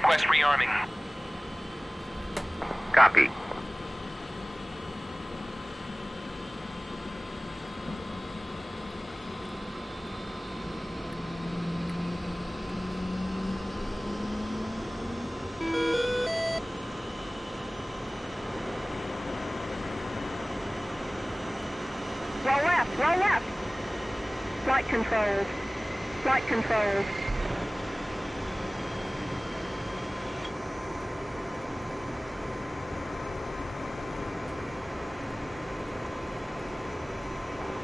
Request rearming. Copy. Roll left. Flight controls. Flight controls.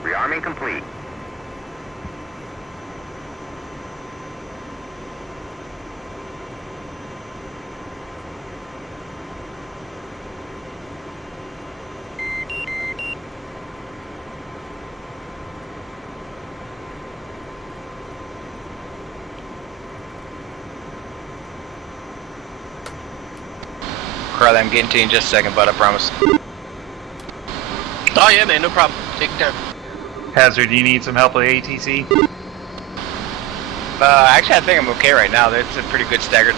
Rearming complete. Carly, I'm getting to you in just a second, bud, I promise. Oh yeah, man, no problem. Take your time. Hazard, do you need some help with ATC? Actually, I think I'm okay right now. It's a pretty good staggered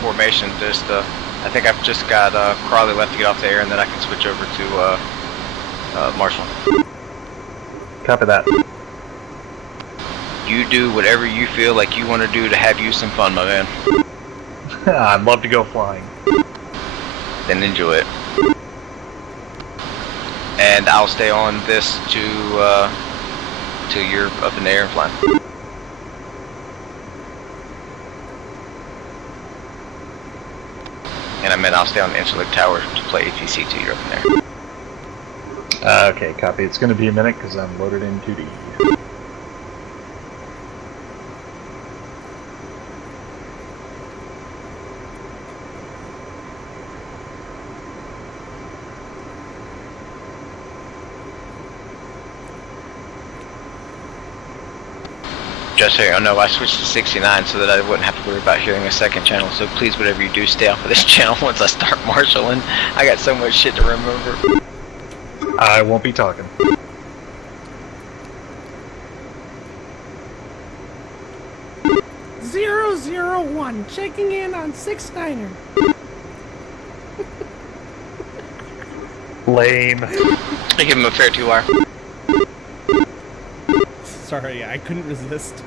formation. Just, I think I've just got Carly left to get off the air, and then I can switch over to Marshall. Copy that. You do whatever you feel like you want to do to have you some fun, my man. I'd love to go flying. Then enjoy it. And I'll stay on this till you're up in the air and flying. And I meant I'll stay on the Interlock Tower to play ATC till you're up in there. Okay, copy. It's going to be a minute because I'm loaded in 2D. Just so you know, I switched to 69 so that I wouldn't have to worry about hearing a second channel. So please, whatever you do, stay off of this channel once I start marshalling. I got so much shit to remember. I won't be talking. .001, checking in on 6-9er. Lame. I give him a fair 2-wire. Sorry, I couldn't resist.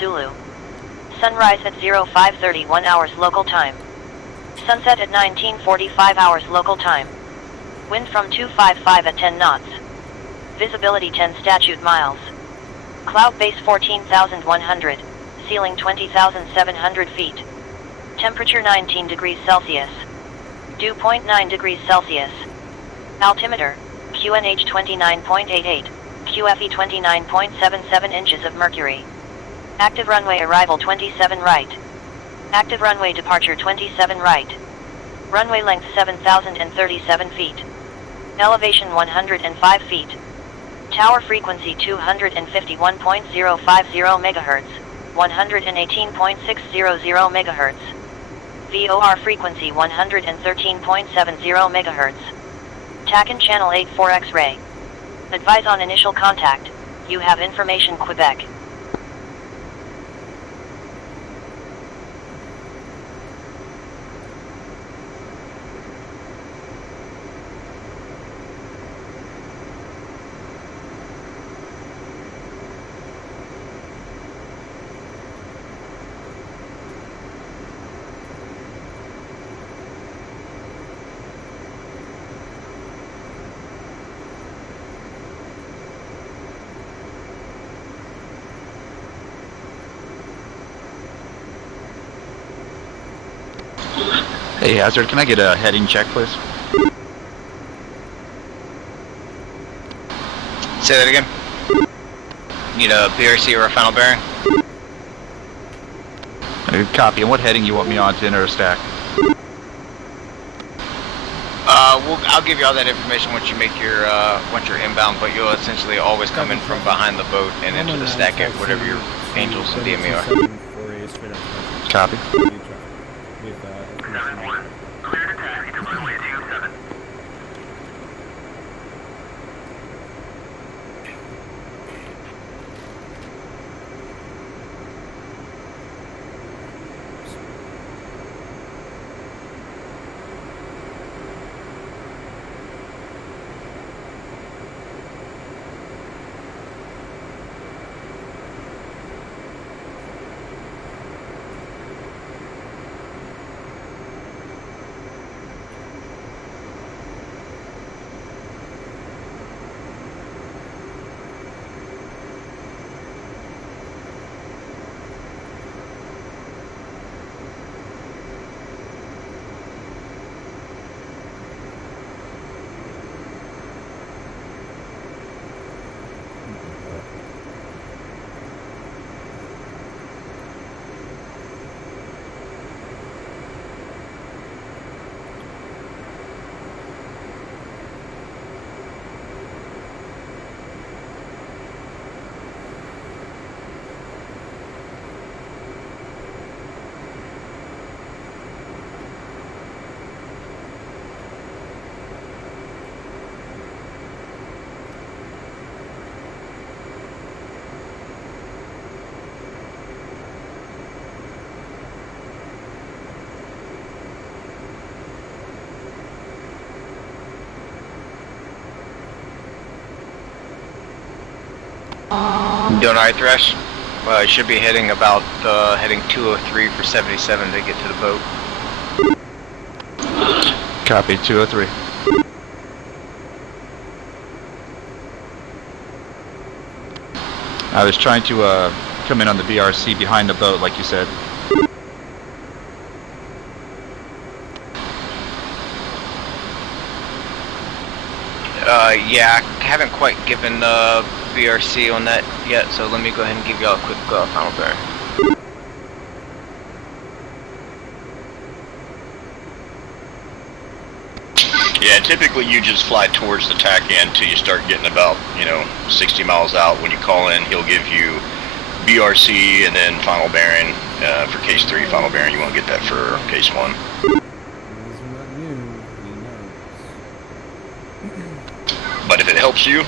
Zulu. Sunrise at 0531 hours local time. Sunset at 1945 hours local time. Wind from 255 at 10 knots. Visibility 10 statute miles. Cloud base 14,100. Ceiling 20,700 feet. Temperature 19 degrees Celsius. Dew point 9 degrees Celsius. Altimeter, QNH 29.88. QFE 29.77 inches of mercury. Active runway arrival 27 right. Active runway departure 27 right. Runway length 7,037 feet. Elevation 105 feet. Tower frequency 251.050 MHz, 118.600 MHz. VOR frequency 113.70 MHz. TACAN channel 84 X-ray. Advise on initial contact. You have information Quebec. Hey, Hazard, can I get a heading check, please? Say that again. Need a BRC or a final bearing? Copy. And what heading you want me on to enter a stack? I'll give you all that information once you make your once you're inbound, but you'll essentially always come in from behind the boat and into the stack at whatever your angels and DME are. Copy. Clear to taxi to runway 27. Doing alright, Thresh? Well, you should be heading about heading 203 for 77 to get to the boat. Copy. 203. I was trying to come in on the BRC behind the boat, like you said. Yeah, I haven't quite given BRC on that yet, so let me go ahead and give y'all a quick final bearing. Yeah, typically you just fly towards the tack end till you start getting about, 60 miles out. When you call in, he'll give you BRC and then final bearing. For case 3, final bearing, you won't get that for case 1. But if it helps you,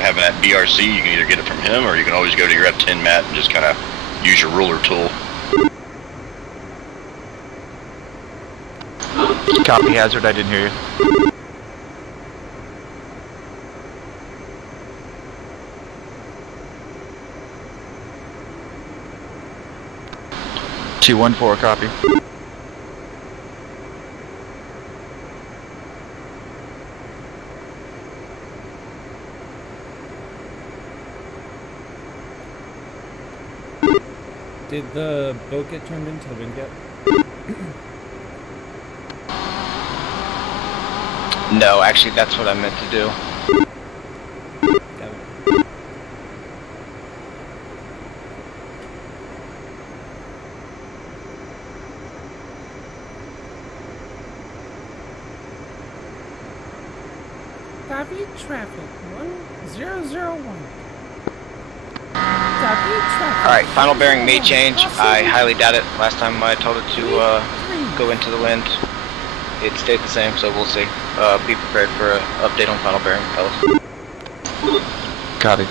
having that BRC, you can either get it from him or you can always go to your F10 mat and just kind of use your ruler tool. Copy, Hazard. I didn't hear you. T14, copy. Did the boat get turned into the wind yet? No, actually, that's what I meant to do. Got it. Copy traffic 1001. Copy traffic. Alright, final bearing may change. I highly doubt it. Last time I told it to go into the wind, it stayed the same, so we'll see. Be prepared for an update on final bearing, fellas. Copy.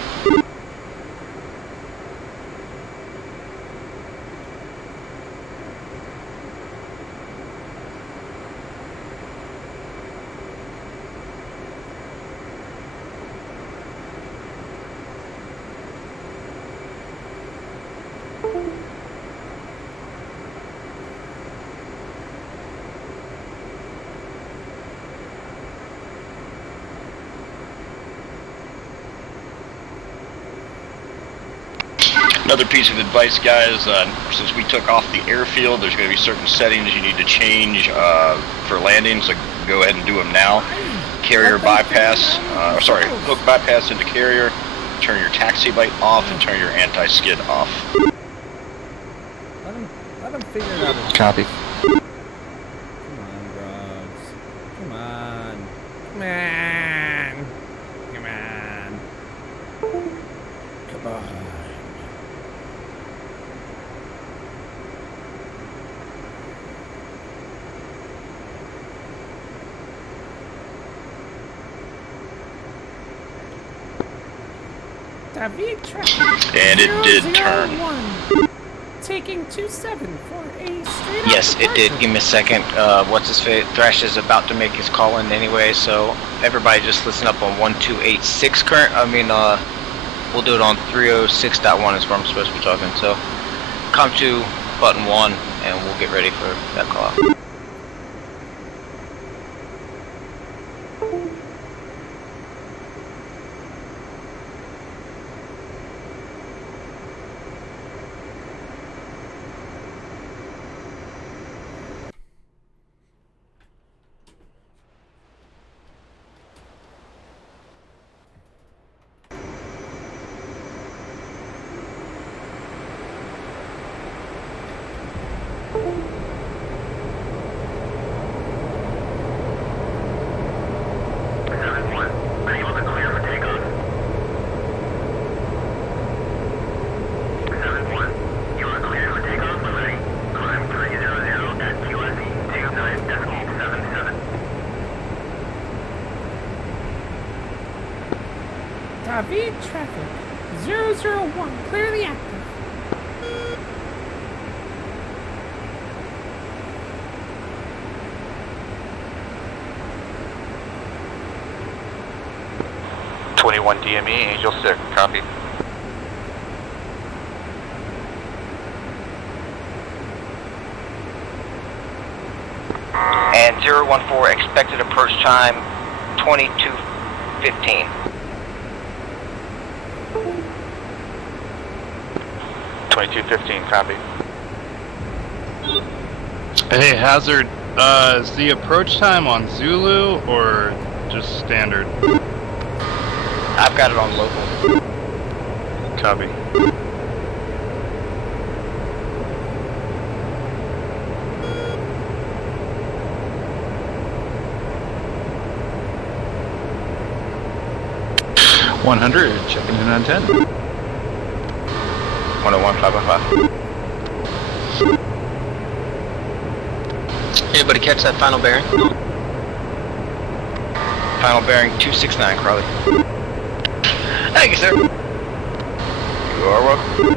Another piece of advice, guys, since we took off the airfield, there's going to be certain settings you need to change for landing, so go ahead and do them now. Carrier bypass, hook bypass into carrier, turn your taxi light off, and turn your anti-skid off. Let him figure it out. Copy. Come on, Grogs. Come on. Come on. Come on. Come on. David traffic. And it did 001. turn. Taking 27 for a straight Yes, it did. Give me a second. What's his face? Thrash is about to make his call in anyway, so everybody just listen up on 1286 current. We'll do it on 306.1 is where I'm supposed to be talking. So, come to button 1, and we'll get ready for that call out. David traffic. 001. Clearly active. DME, Angel 6, copy. And 014, expected approach time 22:15. 2215, copy. Hey, Hazard, is the approach time on Zulu or just standard? I've got it on local. Copy. Checking in on 10. 101, 505. Anybody catch that final bearing? Final bearing 269, Crowley. Thank you, sir. You are welcome.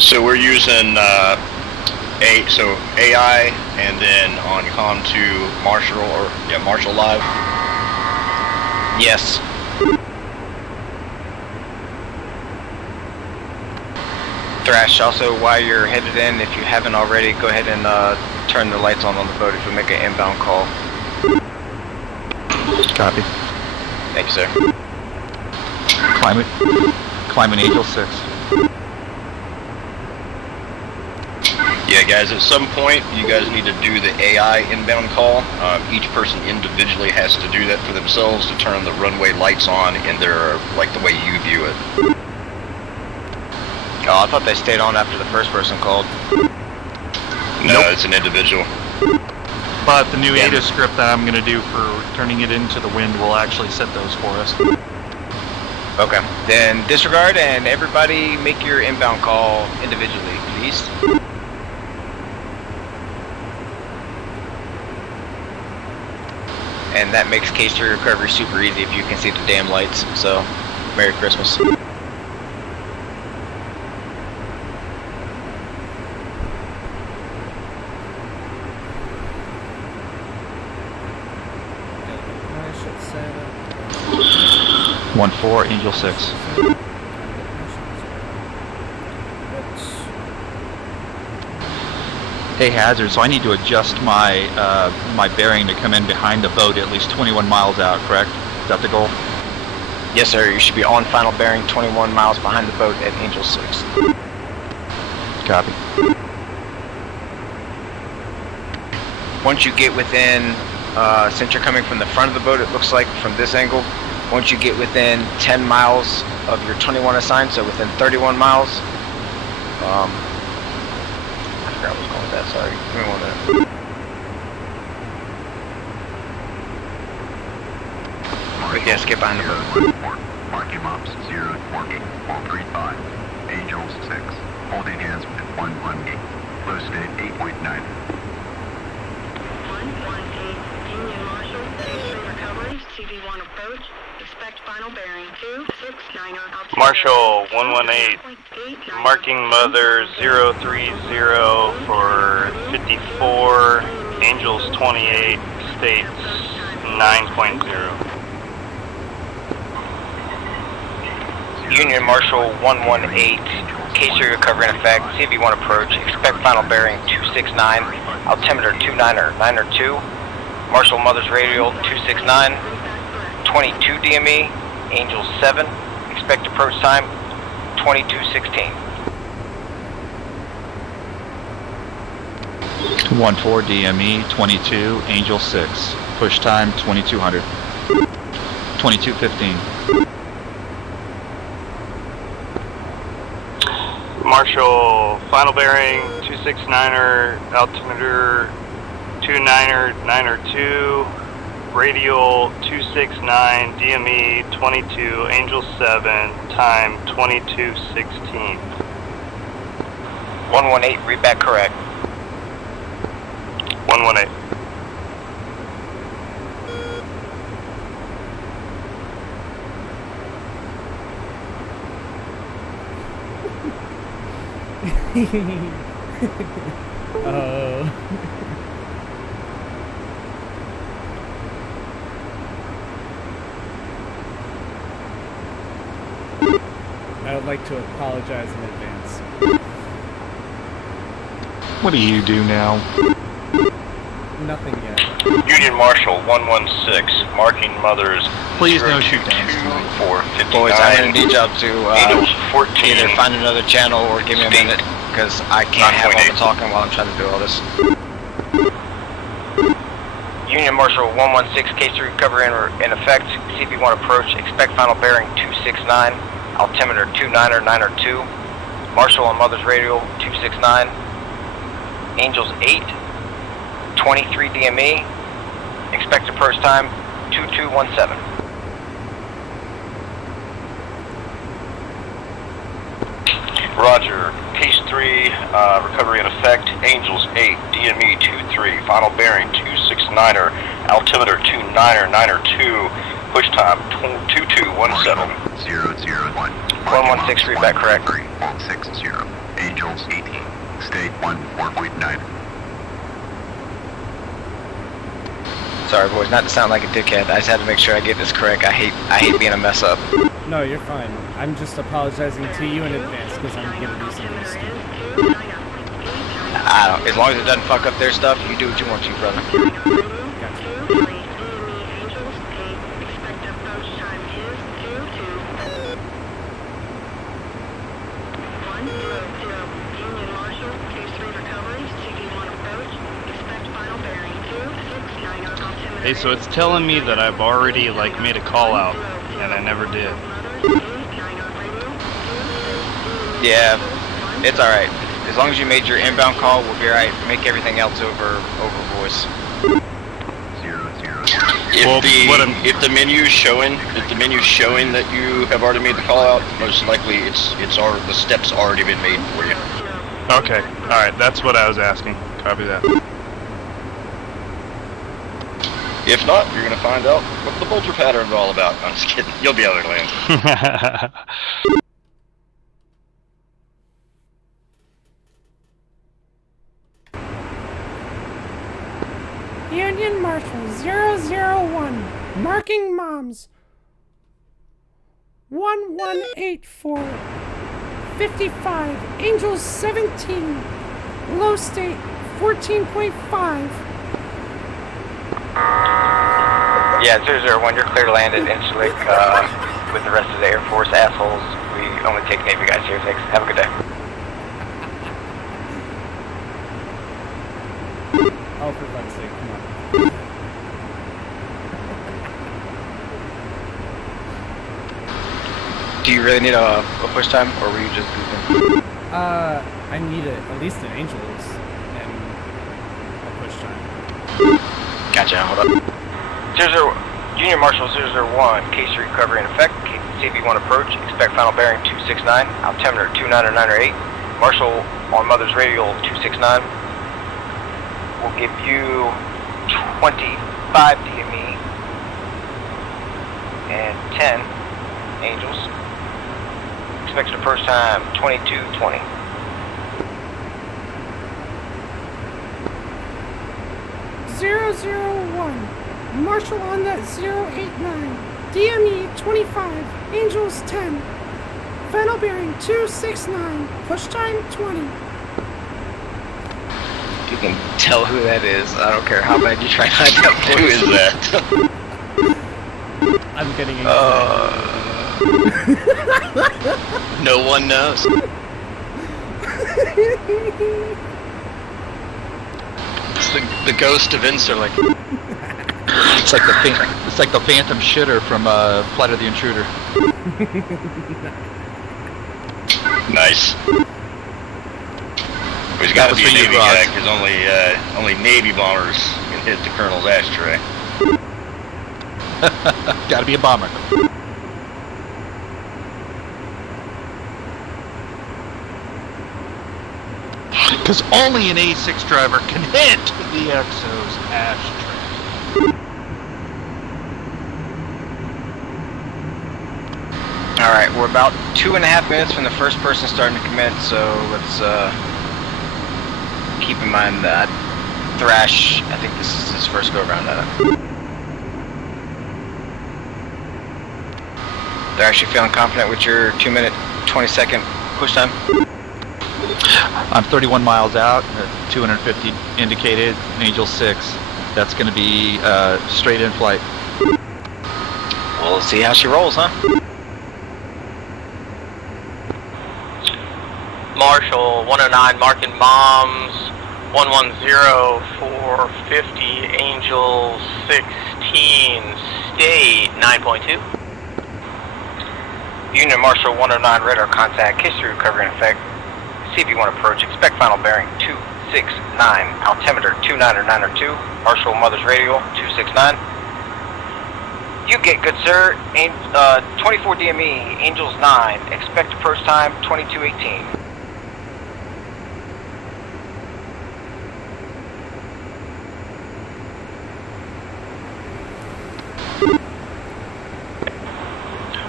So we're using AI, and then on comm to Marshall Live. Yes. Thrash, also while you're headed in, if you haven't already, go ahead and turn the lights on the boat if we make an inbound call. Copy. Thank you, sir. Climate Angel 6. Yeah, guys, at some point, you guys need to do the AI inbound call. Each person individually has to do that for themselves to turn the runway lights on in their, like, the way you view it. Oh, I thought they stayed on after the first person called. No, it's an individual. But the new ADA script that I'm going to do for turning it into the wind will actually set those for us. Okay. Then disregard and everybody make your inbound call individually, please. And that makes case 3 recovery super easy if you can see the damn lights. So, Merry Christmas. My shit set up. 1-4, Angel 6. Hey Hazard, so I need to adjust my my bearing to come in behind the boat at least 21 miles out, correct? Is that the goal? Yes, sir. You should be on final bearing 21 miles behind the boat at Angel 6. Copy. Once you get within, since you're coming from the front of the boat, it looks like from this angle, once you get within 10 miles of your 21 assigned, so within 31 miles, I forgot what I was going with that, sorry. Give me 1 minute. But yes, get behind the boat. Marking mops 0, marking 135. Angels 6. Holding hands at 118. Low state 8.9. 118, Union Marshal, K3 recovery, CV1 approach, expect final bearing 269. Marshal 118, marking mother 030 for 54, Angels 28, states 9.0. Union Marshal 118, K3 recovery in effect, CV1 approach, expect final bearing 269, altimeter 29er 2, Marshal Mother's radial 269, 22 DME, Angel 7, expect approach time 22:16. 1-4, DME 22, Angel 6. Push time 2200. 22:15. Marshal, final bearing 269er, altimeter 29er 2, radial 269, DME 22, Angel 7, time 22:16. 118, read back correct. 118. Oh. I would like to apologize in advance. What do you do now? Nothing yet. Union Marshal 116, marking mothers Please no 022 shoot downs. for 59. Boys, I'm gonna need y'all to Angels 14. either find another channel or give me a minute, because I can't have all the 9.8. talking while I'm trying to do all this. Union Marshal 116, K3 recovery in effect, CV1 approach, expect final bearing 269, altimeter 29er 2, Marshal on Mother's radial 269, Angels 8, 23 DME, expect approach time 2217. Roger. Case 3, recovery in effect. Angels 8, DME 23, final bearing 269er, altimeter 29er 2, push time 2217. 001. 116, read back correct. 160. Angels 18. State 14.9. Sorry, boys, not to sound like a dickhead. I just had to make sure I get this correct. I hate being a mess up. No, you're fine. I'm just apologizing to you in advance because I'm gonna do something stupid. I don't. As long as it doesn't fuck up their stuff, you do what you want to, brother. Gotcha. Hey, so it's telling me that I've already like made a call out, and I never did. Yeah, it's all right. As long as you made your inbound call, we'll be all right. Make everything else over voice. 001. If the menu's showing that you have already made the call out, most likely the steps already been made for you. Okay, all right, that's what I was asking. Copy that. If not, you're gonna find out what the bolter pattern's all about. I'm just kidding. You'll be able to land. Union Marshal 001, marking moms. 1184. 55. Angels 17. Low state 14.5. Yeah, 001, you're clear to land at Incirlik with the rest of the Air Force assholes. We only take Navy guys here. Thanks. Have a good day. Oh, for fuck's sake, come on. Do you really need a push time, or were you just goofing? I need at least an Angels and a push time. Gotcha, hold up. 00, Junior Marshal 001, case recovery in effect, CV1 approach, expect final bearing 269, altimeter 29908, Marshal on Mother's radial 269, will give you 25 DME and 10 Angels. Expected approach time 2220. .001. Marshal on that 089. DME 25. Angels 10. Final bearing 269. Push time 20. You can tell who that is. I don't care how bad you try to find out Who is that? I'm getting No one knows. It's the ghost of Incirlik. It's like the phantom shitter from Flight of the Intruder. Nice. He's got to be a Navy guy because only Navy bombers can hit the Colonel's ashtray. Gotta be a bomber. Because only an A6 driver can hit the Exo's ashtray. Alright, we're about 2.5 minutes from the first person starting to commit, so let's keep in mind that Thrash, I think this is his first go around at it. Thrash, you feeling confident with your 2-minute, 20-second push time? I'm 31 miles out, 250 indicated, Angel 6. That's going to be straight in flight. We'll see how she rolls, huh? Marshal 109 marking bombs 110 450 Angel 16 state 9.2. Union Marshal 109 radar contact, case recovery in effect. CV1 approach, expect final bearing 269, altimeter 29902, Marshal Mother's radial 269. You get good, sir. 24 DME, Angels 9, expect approach time 2218.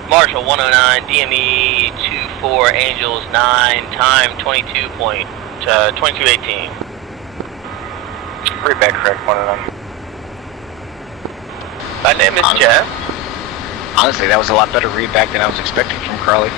Marshal 109 DME 24 Angels 9 time 22.2218. Read back correct, 109. My name is Jeff. Honestly, that was a lot better read back than I was expecting from Crawley.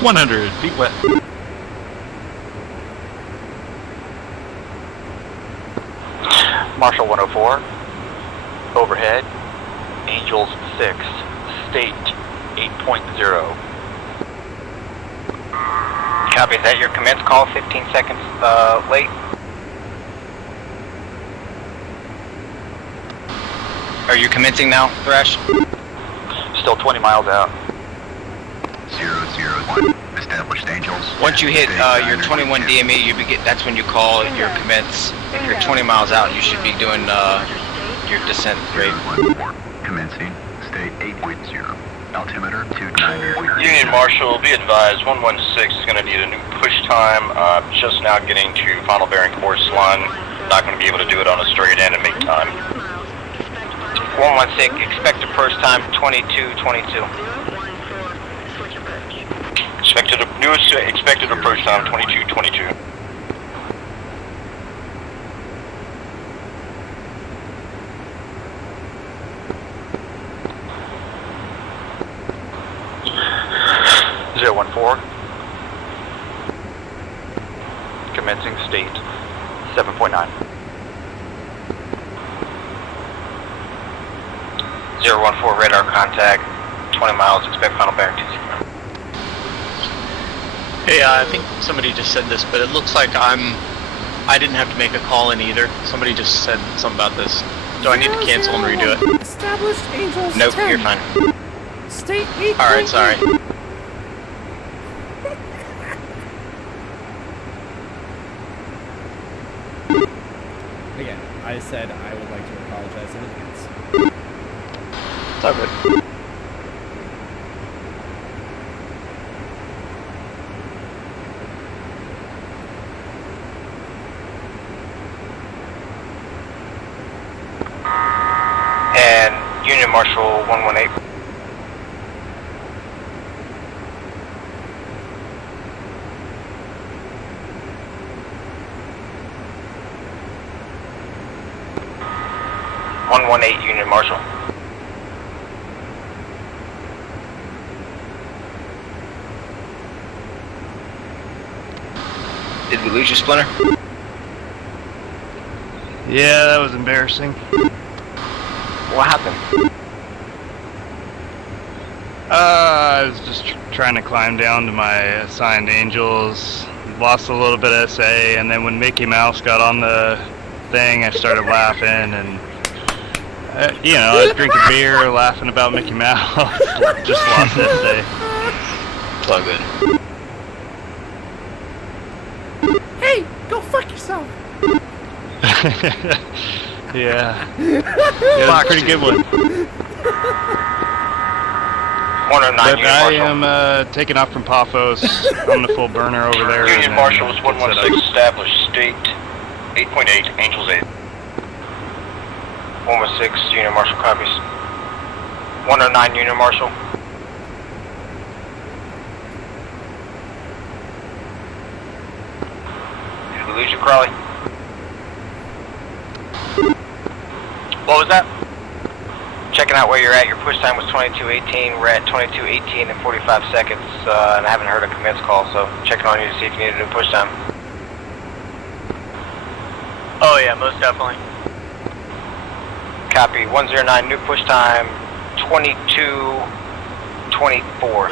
$100 feet wet. Marshal 104 overhead Angels 6, state 8.0. Copy, is that your commence call, 15 seconds late? Are you commencing now, Thrash? Still 20 miles out. 001. Established Angels. Once you hit State your 21 912. DME, that's when you call your commence. If you're 20 miles out, you should be doing your descent rate. 014. Commencing. State 8.0. Altimeter 29. Union Marshal, be advised, 116 is going to need a new push time. Just now getting to final bearing course line. Not going to be able to do it on a straight end and make time. 116, expect approach time 22:22. Expected approach time 22:22. Zero 14. Commencing state 7.9. 014 radar contact, 20 miles, expect final bearing 20. Hey, I think somebody just said this, but it looks like I didn't have to make a call in either. Somebody just said something about this. Do I need to cancel and redo it? Established Angels Nope, 10. you're fine. State 8. Alright, sorry. Again, I said I would like to apologize in advance. It's all good. And Union Marshal 118. Union Marshal. Did we lose you, Splinter? Yeah, that was embarrassing. What happened? I was just trying to climb down to my assigned Angels. Lost a little bit of SA, and then when Mickey Mouse got on the thing, I started laughing, and you know, I was drinking beer, laughing about Mickey Mouse. Just lost SA. It's all good. Hey, go fuck yourself. Yeah. It was a pretty good one. 109 But Union I Marshal. am taking off from Paphos. I'm the full burner over there. Union and then Marshal is get set up. 116 established state 8.8, Angels 8. 116 Union Marshal copies. 109 Union Marshal. Did we lose you, Crawley? What was that? Checking out where you're at. Your push time was 22:18. We're at 22:18 and 45 seconds, and I haven't heard a commence call, so checking on you to see if you need a new push time. Oh yeah, most definitely. Copy. 109, new push time 22:24.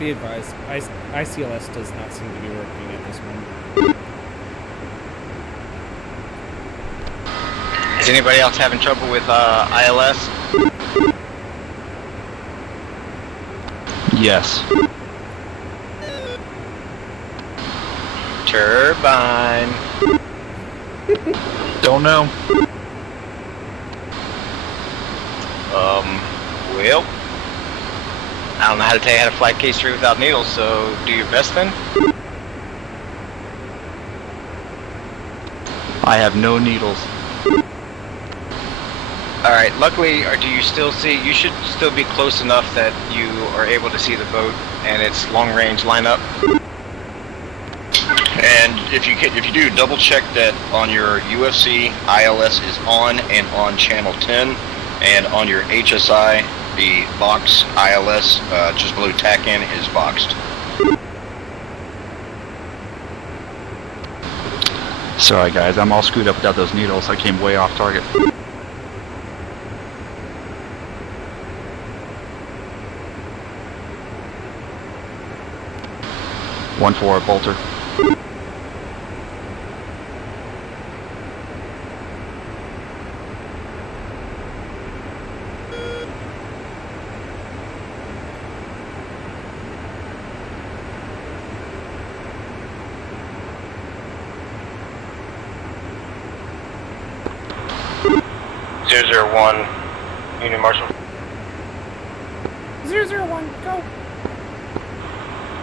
Be advised, ICLS does not seem to be working at this moment. Is anybody else having trouble with ILS? Yes. Turbine. Don't know. Well, I don't know how to tell you how to fly case 3 without needles, so do your best then. I have no needles. Alright, luckily, or do you still see, you should still be close enough that you are able to see the boat and its long range lineup. And if you do, double check that on your UFC, ILS is on and on channel 10, and on your HSI, the box ILS just below TACAN is boxed. Sorry guys, I'm all screwed up without those needles. I came way off target. 1-4 bolter. Union Marshal. 001, go.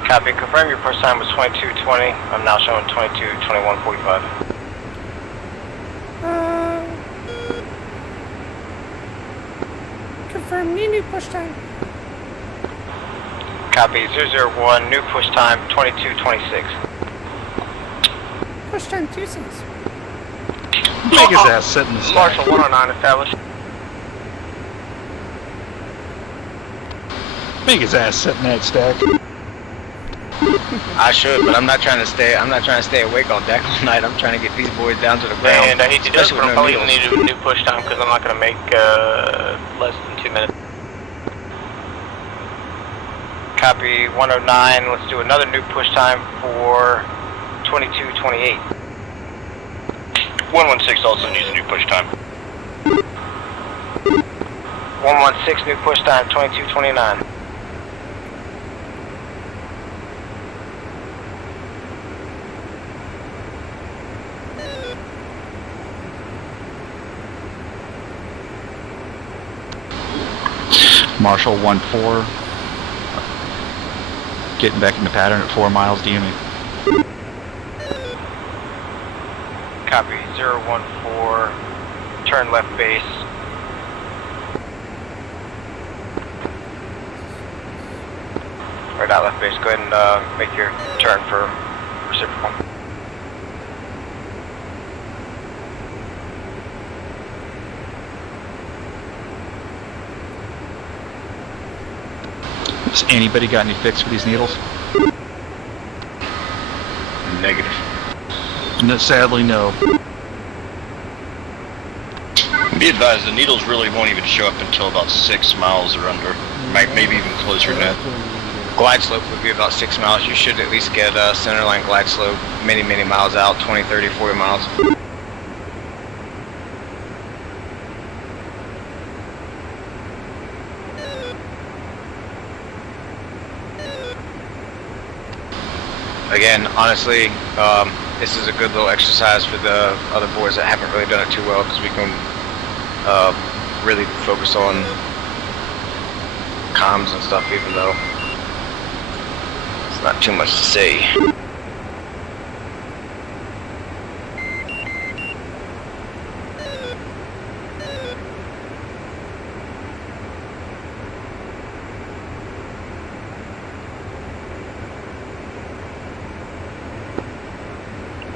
Copy. Confirm your push time was 22:20. I'm now showing 22:21:45. Confirm new push time. Copy. 001. New push time 22:26. Push time 26. Make his ass sit in the stack. Marshal 109 established. Make his ass sit in that stack. I should, but I'm not trying to stay awake all day all night. I'm trying to get these boys down to the ground. And I hate to do it, especially but I'm with probably no going to needles. need a new push time because I'm not going to make less than 2 minutes. Copy 109. Let's do another new push time for 22:28. 116 also needs a new push time. 116 new push time 22:29. Marshal 1-4. Getting back in the pattern at 4 miles DME. Copy 014. Turn left base. Or not left base. Go ahead and make your turn for reciprocal. Has anybody got any fix for these needles? Negative. No, sadly, no. Be advised, the needles really won't even show up until about 6 miles or under. Maybe even closer than that. Glide slope would be about 6 miles. You should at least get a centerline glide slope many miles out, 20, 30, 40 miles. Again, honestly, this is a good little exercise for the other boys that haven't really done it too well, because we can really focus on comms and stuff, even though it's not too much to say.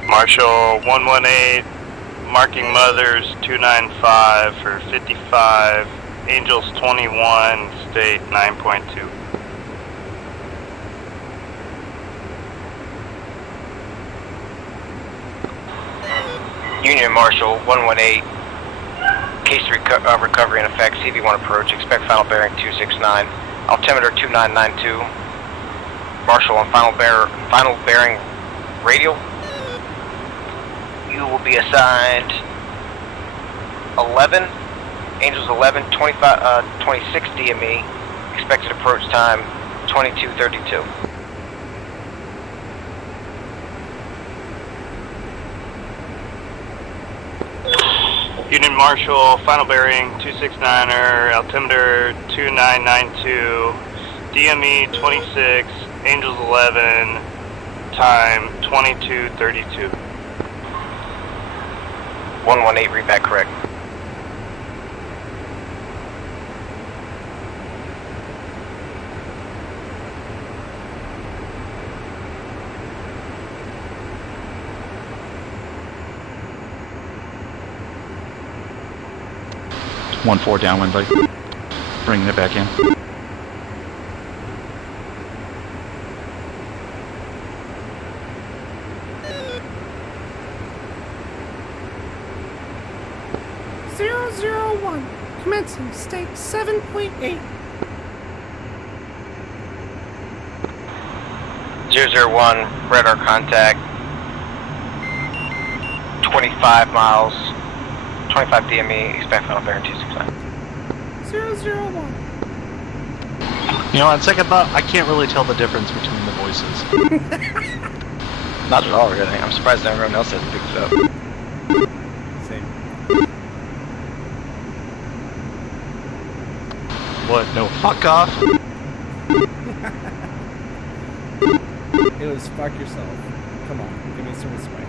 Marshal 118, marking mothers 295 for 55, Angels 21, state 9.2. Union Marshal 118, case recovery in effect, CV1 approach, expect final bearing 269, altimeter 2992, Marshal on final bearing radial. You will be assigned 11, Angels 11, 26 DME, expected approach time 22:32. Union Marshal, final bearing 269er, altimeter 2992, DME 26, Angels 11, time 22:32. 118, read back correct. One 4 downwind, buddy. Bringing it back in. Zero, 001. Commencing state 7.8. 001, radar contact. 25 miles. 25 DME, expect final bearing 269. 001. You know, on second thought, I can't really tell the difference between the voices. Not at all, really. I'm surprised everyone else hasn't picked it up. Same. What? No, fuck off. It was fuck yourself. Come on, give me some respect.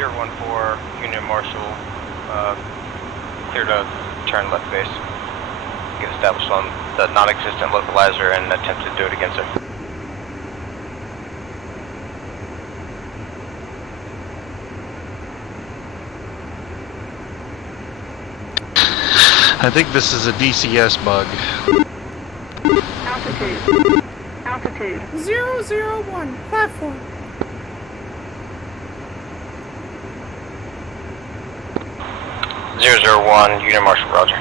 014, Union Marshal, clear to turn left base. Get established on the non-existent localizer and attempt to do it against it. I think this is a DCS bug. Altitude. Altitude. 001. Platform. .001, Union Marshal, roger.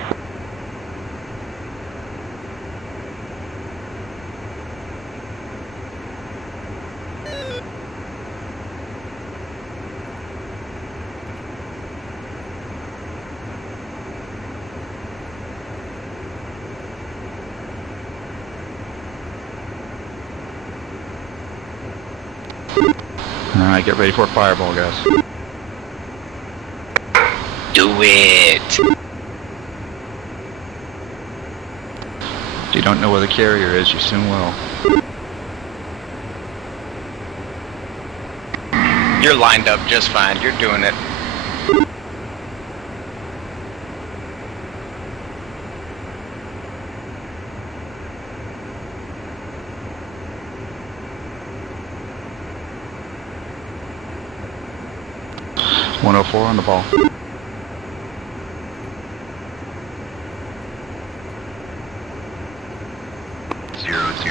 Alright, get ready for a fireball, guys. Do it! If you don't know where the carrier is, you soon will. You're lined up just fine, you're doing it. .104 on the ball.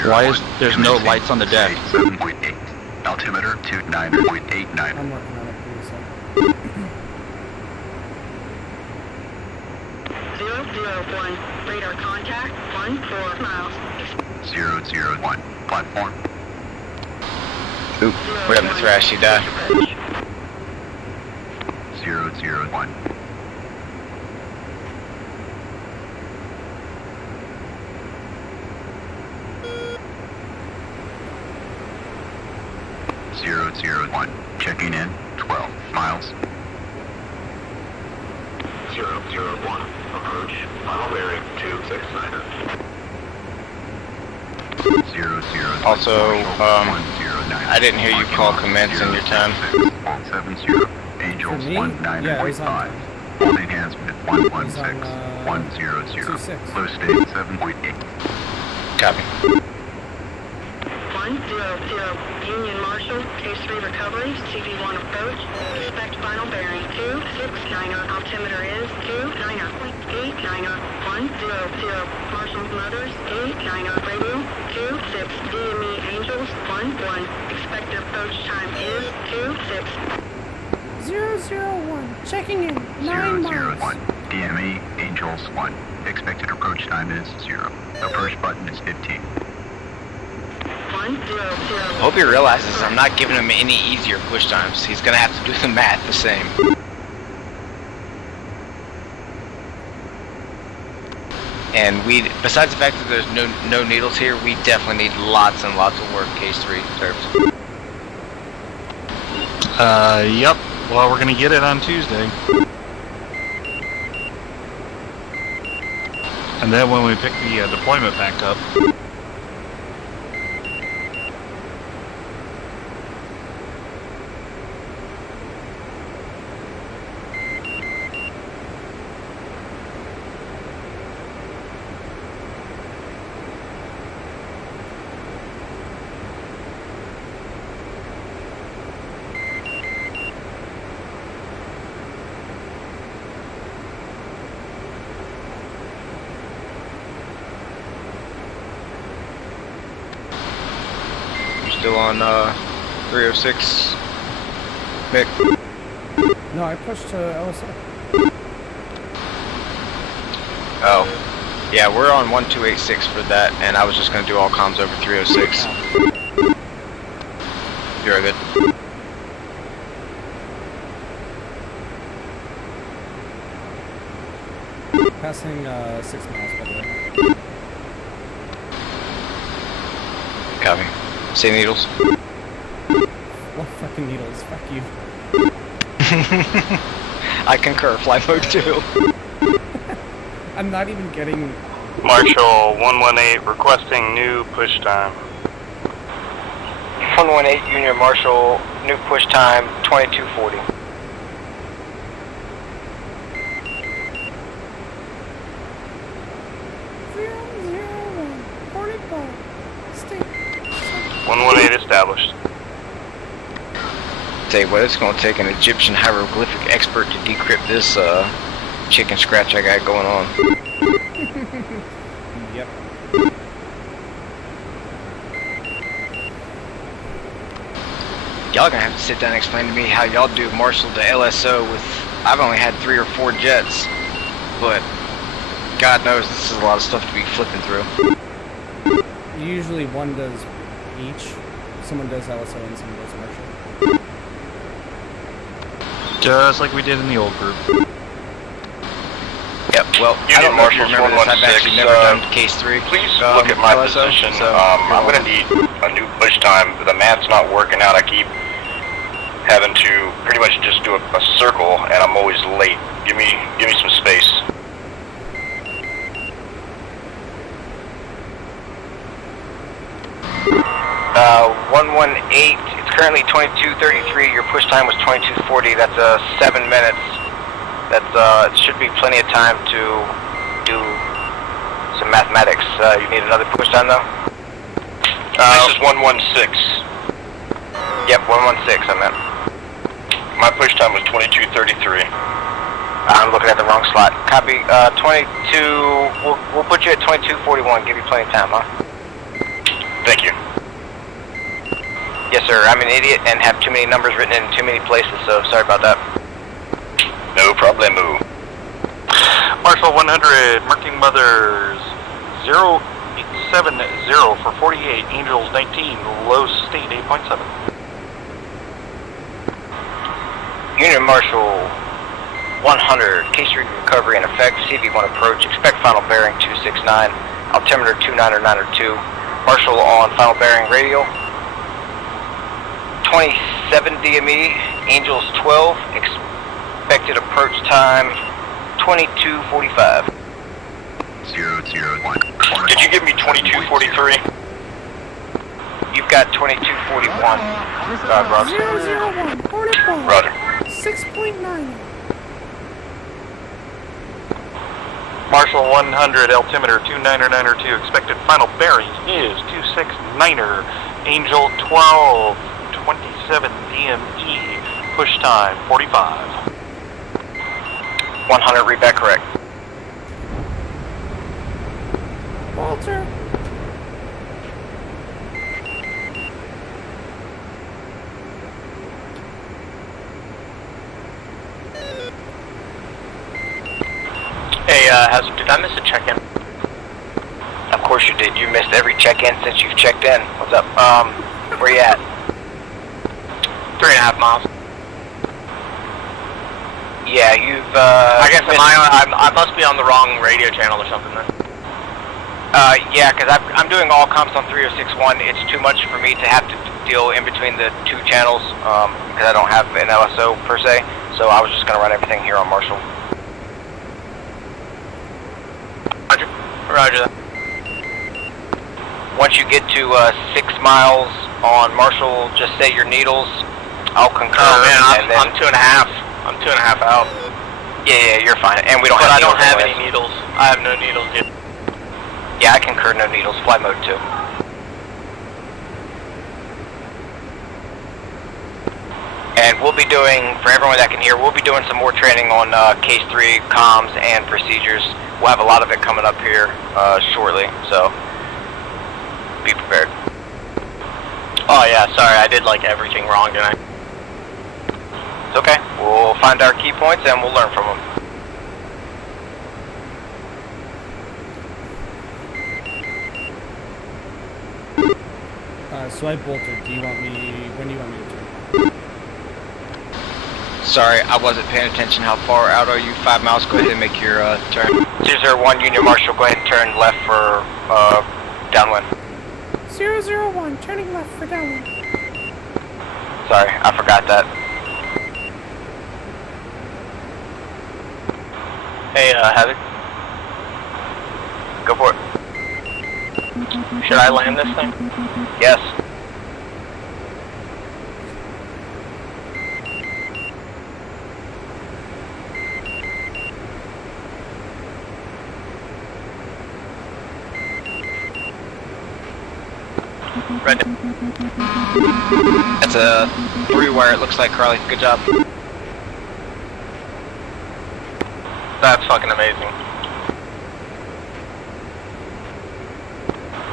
Why is there's no lights on the deck? 7.8. Altimeter 29.89. I'm working on it. Give me a sec. 001. Radar contact 14 miles. 001. Platform. Oop, we're having to thrash you, die. 001. Checking in 12 miles. 001. Approach. Final bearing 269er. 001. Also, I didn't hear you call commence in your time. 70. Angels For me? 19.5. Yeah, it was on. Holding hands with 116. 100. 26. Low state 7.8. Copy. 100. Union Marshal, Case 3 recovery, CV1 approach. Expect final bearing 269er. Altimeter is 29er. 89er. 100. Marshal Motors, 89er. Radio 26. DME Angels 11. Expected approach time is 26. 001. Checking in. 9 miles. 001. DME Angels 1. Expected approach time is 0. Approach button is 15. 100. I hope he realizes I'm not giving him any easier push times. He's gonna have to do the math the same. And besides the fact that there's no needles here, we definitely need lots and lots of work. Case 3 service. Yep. Well, we're gonna get it on Tuesday. And then when we pick the deployment back up. Still on 306, Mick. No, I pushed to LSO. Oh, yeah, we're on 1286 for that, and I was just gonna do all comms over 306. You're good. Passing 6 miles, by the way. Copy. Say needles. What fucking needles? Fuck you. I concur. Fly mode 2. I'm not even getting... Marshall 118 requesting new push time. 118 Union Marshall, new push time 2240. Hornet ball. Stay. 118 established. Tell you what, it's gonna take an Egyptian hieroglyphic expert to decrypt this chicken scratch I got going on. Yep. Y'all gonna have to sit down and explain to me how y'all do Marshall to LSO with... I've only had 3 or 4 jets, but God knows this is a lot of stuff to be flipping through. Usually one does each. Someone does LSO and someone does Marshall. Just like we did in the old group. Yep, well, I don't know if you remember this, I've actually never done case 3. Please look at my LSO, position. so I'm going to need a new push time. The math's not working out. I keep having to pretty much just do a circle, and I'm always late. Give me some space. Uh, 118, it's currently 2233, your push time was 2240, that's 7 minutes. That's, it should be plenty of time to do some mathematics. You need another push time though? This is 116. Yep, 116 I meant. My push time was 2233. I'm looking at the wrong slot. Copy, 22, we'll put you at 2241, give you plenty of time, huh? Thank you. Yes sir, I'm an idiot and have too many numbers written in too many places, so sorry about that. No problemo. Marshall 100, marking mothers 070 for 48, Angels 19, low state 8.7. Union Marshall 100, case recovery in effect, CV1 approach, expect final bearing 269, altimeter 29902, Marshall on final bearing radial, 27 DME, Angels 12, expected approach time 2245. 001. Did you give me 2243? You've got 2241. Roger. 001. Hornet ball. Roger. 6.9. Marshall 100, altimeter 29902, expected final bearing is 269er, Angel 12, 27 DME, push time 45. 100, read back correct. Walter. Hey, did I miss a check-in? Of course you did. You missed every check-in since you've checked in. What's up? Where you at? 3.5 miles. Yeah, you've, I guess I must be on the wrong radio channel or something then. Yeah, because I'm doing all comps on 3061. It's too much for me to have to deal in between the two channels because I don't have an LSO per se. So I was just going to run everything here on Marshall. Roger. Roger that. Once you get to 6 miles on Marshall, just say your needles. I'll concur. Oh man, and then, I'm 2.5. I'm 2.5 out. Yeah, you're fine. And we don't But have I don't needles have anyways. any needles. I have no needles yet. Yeah, I concur, no needles. Flight mode 2. And we'll be doing, for everyone that can hear, we'll be doing some more training on Case 3 comms and procedures. We'll have a lot of it coming up here shortly, so be prepared. Oh yeah, sorry, I did like everything wrong tonight. It's okay. We'll find our key points and we'll learn from them. So I bolted. Do you want me? When do you want me to turn? Sorry, I wasn't paying attention. How far out are you? 5 miles. Go ahead and make your turn. 001 Union Marshal, go ahead and turn left for downwind. 001, turning left for downwind. Sorry, I forgot that. Hey, Heather, Go for it. should I land this thing? Yes. Red. That's a 3-wire. It looks like, Carly. Good job. That's fucking amazing.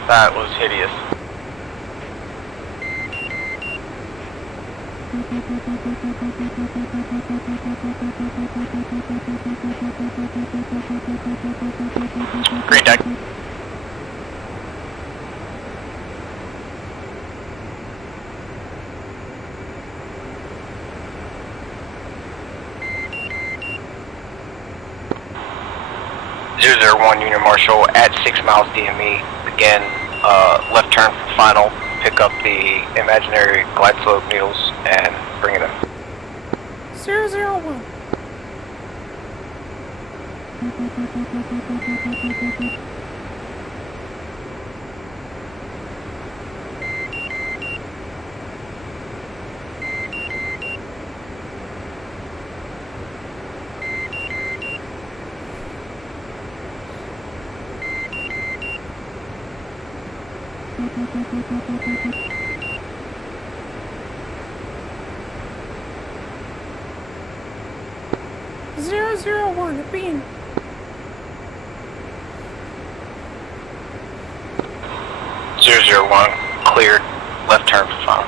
That was hideous. Green deck. One Union Marshal at 6 miles DME. Again, left turn for final. Pick up the imaginary glide slope needles and bring it in. 001. Zero 001, a beam. .001, cleared. Left turn for final.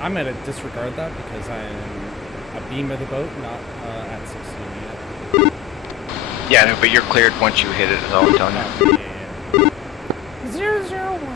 I'm gonna disregard that because I am a beam of the boat, not at 16 yet. Yeah, no, but you're cleared once you hit it, is all I'm telling you. Yeah. 001.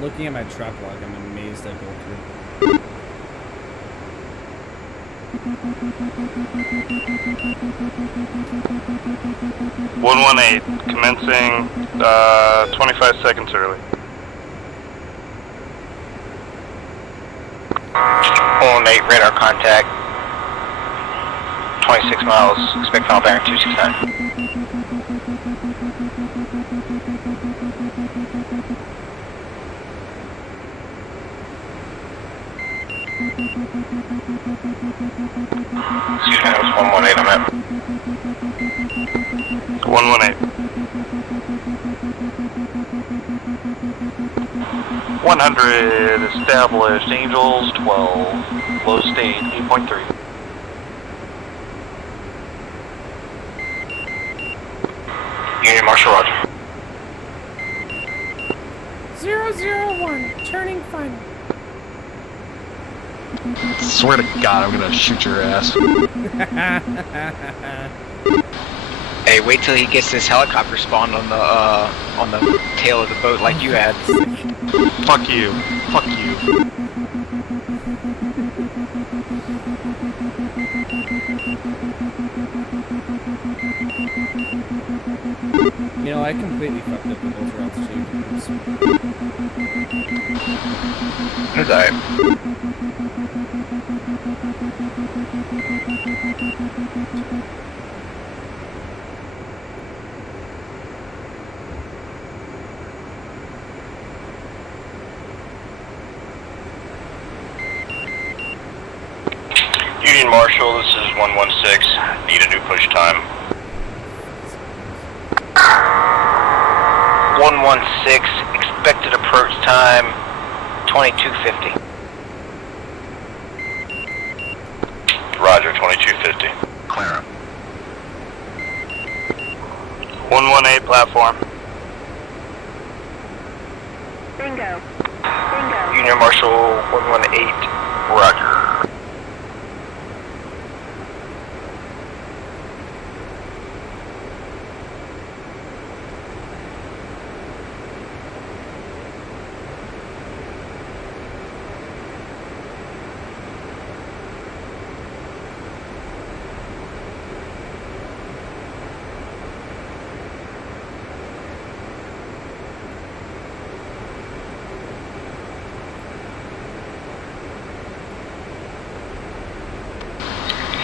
Looking at my trap log, I'm amazed I built through. 118, commencing 25 seconds early. 118, radar contact. 26 miles, expect final bearing 269. Excuse me, that was 118 on that. 118. 100 established. Angels 12. Low state 8.3. Union Marshal, roger. 001, turning final. Swear to God, I'm gonna shoot your ass. Hey, wait till he gets this helicopter spawned on the tail of the boat like you had. Fuck you. Fuck you. You know, I completely fucked up the whole routes too. It's alright. Union Marshal, this is 116. Need a new push time. 116, expected approach time 2250. Roger, 2250. Clara. 118 platform. Bingo. Union Marshal 118, roger.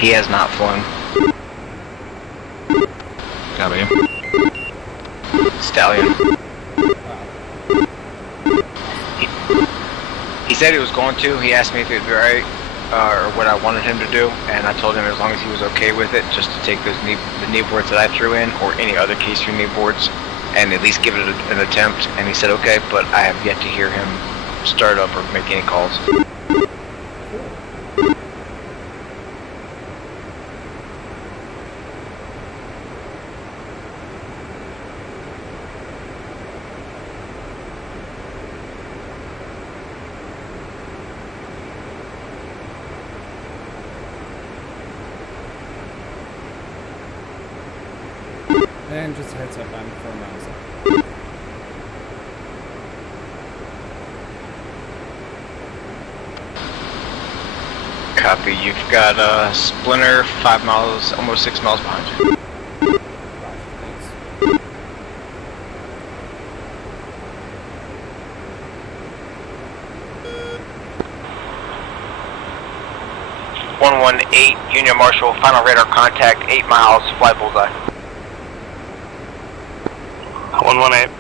He has not flown. Copy. Stallion. He said he was going to. He asked me if it'd be alright, or what I wanted him to do, and I told him as long as he was okay with it, just to take those the knee boards that I threw in, or any other case 3 knee boards, and at least give it an attempt. And he said okay, but I have yet to hear him start up or make any calls. And just a heads up, I'm 4 miles up. Copy. You've got a Splinter 5 miles, almost 6 miles behind you. Thanks. 118, Union Marshal, final radar contact, 8 miles, fly bullseye. 118.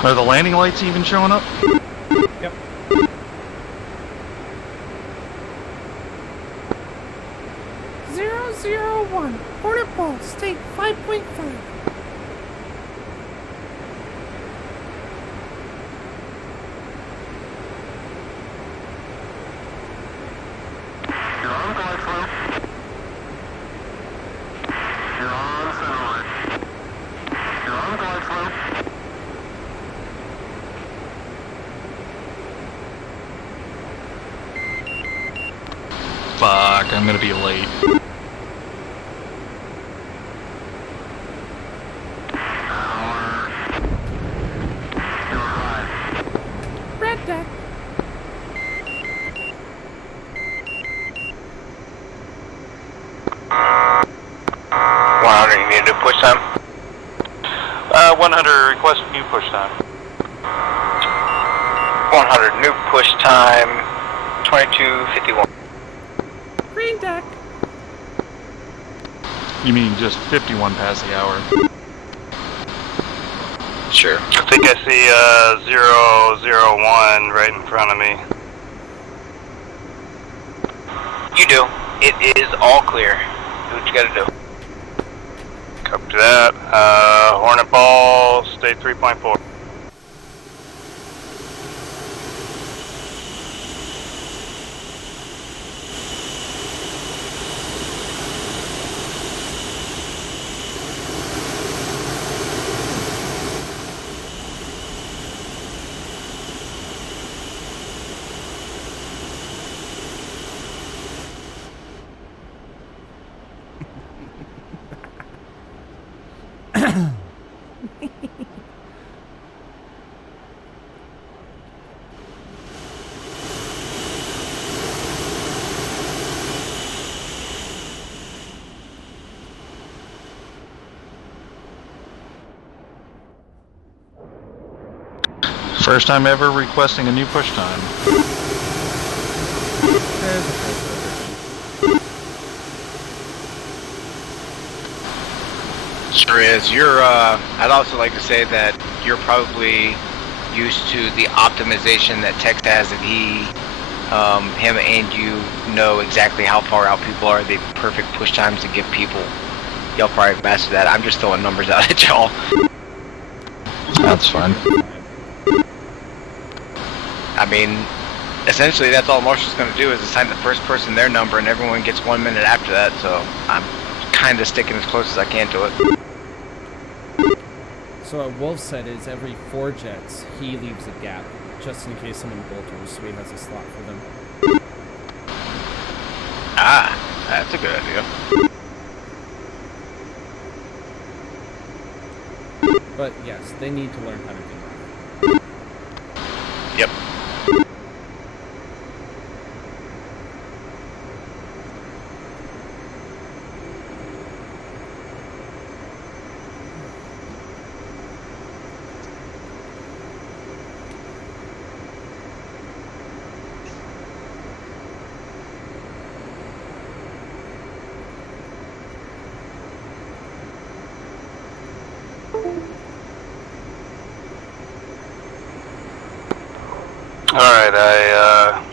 Are the landing lights even showing up? Yep. Zero 001, Hornet Ball, state 5.5. You're on glide flow. You're on center line. You're on glide flow. Fuck, I'm gonna be late. Red deck. 100, you need a new push time? 100, request new push time. 100, new push time, 22:51. Green deck. You mean just 51 past the hour? Sure. I think I see 001 right in front of me. You do. It is all clear. Do what you gotta do. Copy that. Hornet ball, state 3.4. First time ever requesting a new push time. There's a filter. Sure is. You're, I'd also like to say that you're probably used to the optimization that Tex has, and him and you know exactly how far out people are, the perfect push times to give people. Y'all probably master that. I'm just throwing numbers out at y'all. That's fine. I mean, essentially that's all Marshall's going to do is assign the first person their number, and everyone gets 1 minute after that, so I'm kind of sticking as close as I can to it. So what Wolf said is every 4 jets, he leaves a gap, just in case someone bolters, so he has a slot for them. Ah, that's a good idea. But yes, they need to learn how to do that. Yep. Alright, I